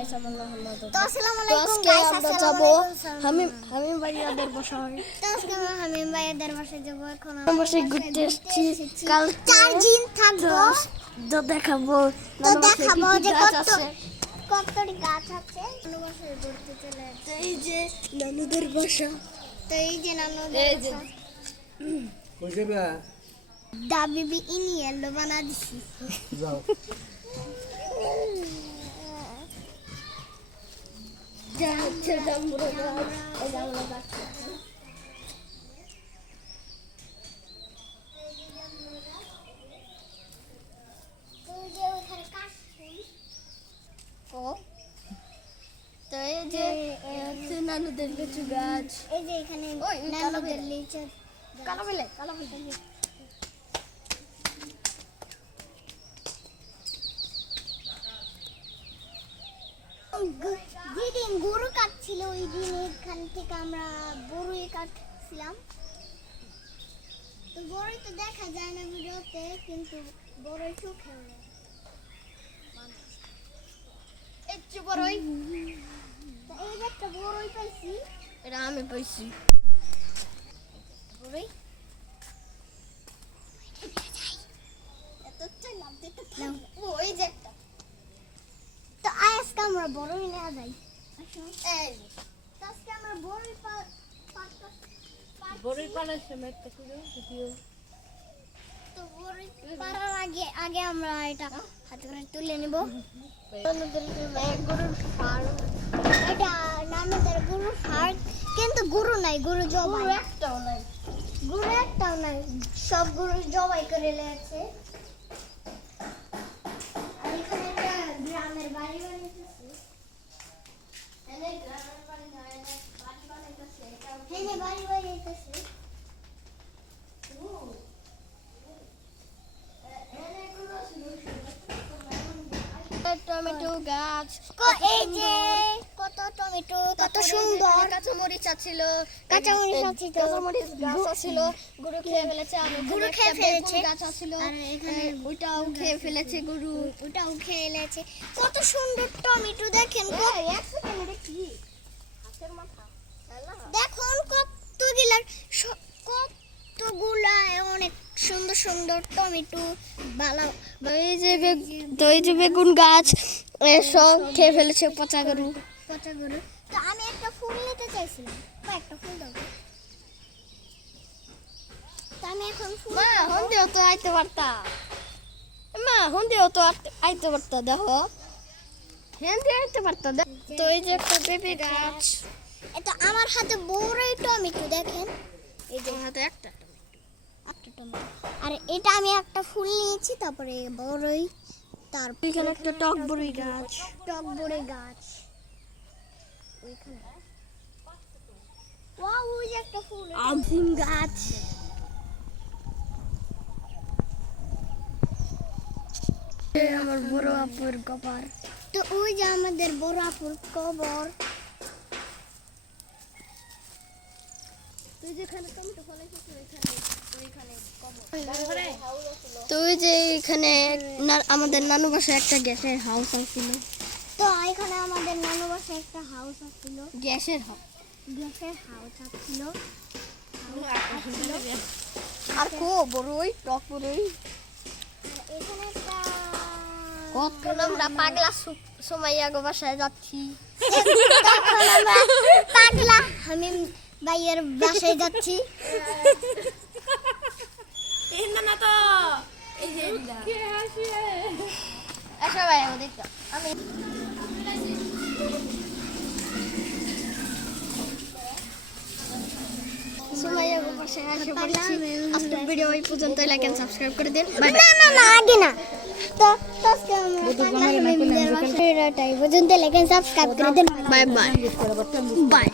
তো আসসালামু আলাইকুম গাইস, আমরা যাব হামিম ভাইয়াদের বাসায়। তো আজকে আমরা হামিম ভাইয়াদের বাসায় যাব। এখন আমরা বাসায় ঘুরতে এসেছি। কাল 4 দিন থাকবো। তো দেখাবো যে কতটি গাছ আছে। নানু বাসায় ঘুরতে চলে আসছে। এই যে নানুদের বাসা। তো এই যে নানুদের বাসা। কই যাবে? দা বিবি ইনি এলো বানা দিছি। যাও। নানুদের লিচু গাছ, এই যে এখানে নানুদের লিচু কালো বেলে যেদিন গরু কাটছিল ওই দিন এখান থেকে আমরা গরুই কাটছিলাম। তো গরু তো দেখা যায় না ভিডিওতে, কিন্তু বড়ই সুখে এই যে একটা বড়ই পাইছি, এটা আমি পাইছি। বড়ই এত চাইলাম দেখতে থাকবো। ওই যে একটা, তো আজকে আমরা বড়ই নেওয়া যাই। এই তো আজকে আমরা বড়ই বড়ই পাড়ার সময় একটা করে ভিডিও। তো বড়ই পাড়ার আগে আমরা এটা হাতে করে তুলে নেব। গরুর ফার্ম, এটা নানুদের গরুর ফার্ম, কিন্তু গরু নাই, গরু জবাই একটাও নাই। গরু একটাও নাই, সব গরু জবাই করে লেগেছে। আর এখানে একটা গ্রামের বাড়ি বানিয়েছে। এনে গ্রামের বাড়ি না, এনে বাড়ি বানাইতেছে। এনে বাড়ি বানাইতেছে। টমেটো গাছ, এই যে কত টমেটো, কত সুন্দর কাঁচামরিচ ছিল, কাঁচামরিচ আছে, তো কাঁচামরিচ গাছ ছিল, গরু খেয়ে ফেলেছে। আর গরু খেয়ে ফেলেছে। গাছ ছিল, আর এখানে ওইটাও খেয়ে ফেলেছে গরু। ওটাও খেয়ে ফেলেছে। কত সুন্দর টমেটো দেখেন, দেখুন কতগুলা অনেক সুন্দর সুন্দর টমেটো। ভালো এই যে বেগুন গাছ সব খেয়ে ফেলেছে পচা গরু। তো আমি একটা ফুল নিতে চাইছিলাম, একটা ফুল দাও। তো আমি এখন ফুল মা হন্দেও তো আইতে পারতা, মা হন্দেও তো আইতে পারতা, দেখো হন্দেও আইতে পারতা। তো এই যে একটা পেঁপে গাছ, এটা আমার হাতে বড়ই টমেটো দেখেন, এই যে হাতে একটা টমেটো। আর এটা আমি একটা ফুল নিয়েছি, তারপরে বড়ই, তারপর এখানে একটা টক বড়ই গাছ, টক বড়ই গাছ ওইখানে। ওয়াও, ওই যে একটা ফুল, আম গাছ। আমার বড় আপুর কবর। তো ওই যে আমাদের বড় আপুর কবর। তুই যেখানে টমেটো ফলাইছিস ওইখানে কবর। তো ওই যে এখানে আমাদের নানু বাসায় একটা গ্যাসের হাউস আছিল। তো এখানে আমাদের নানু বাসায় একটা হাউস আছিল, গ্যাসের হাউস আছিল। আর কো বড়ই টক বড়ই। এখানে একটা কখন আমরা পাগলা সুমাইয়া গো বাসায় যাচ্ছি। তখন আমরা পাগলা হামিম ভাইয়ের বাসায় যাচ্ছি। এসো ভাই ওদিক আমি সুমাইয়া গো বাসায় এসে পড়ছি। আজকের ভিডিও এই পর্যন্তই, লাইক এন্ড সাবস্ক্রাইব করে দিন। Bye bye. না আগে না। তো আজকে আমরা পাগলা হামিমদের বাসায় এটাই পর্যন্ত, লাইক এন্ড সাবস্ক্রাইব করে দিন। Bye bye bye.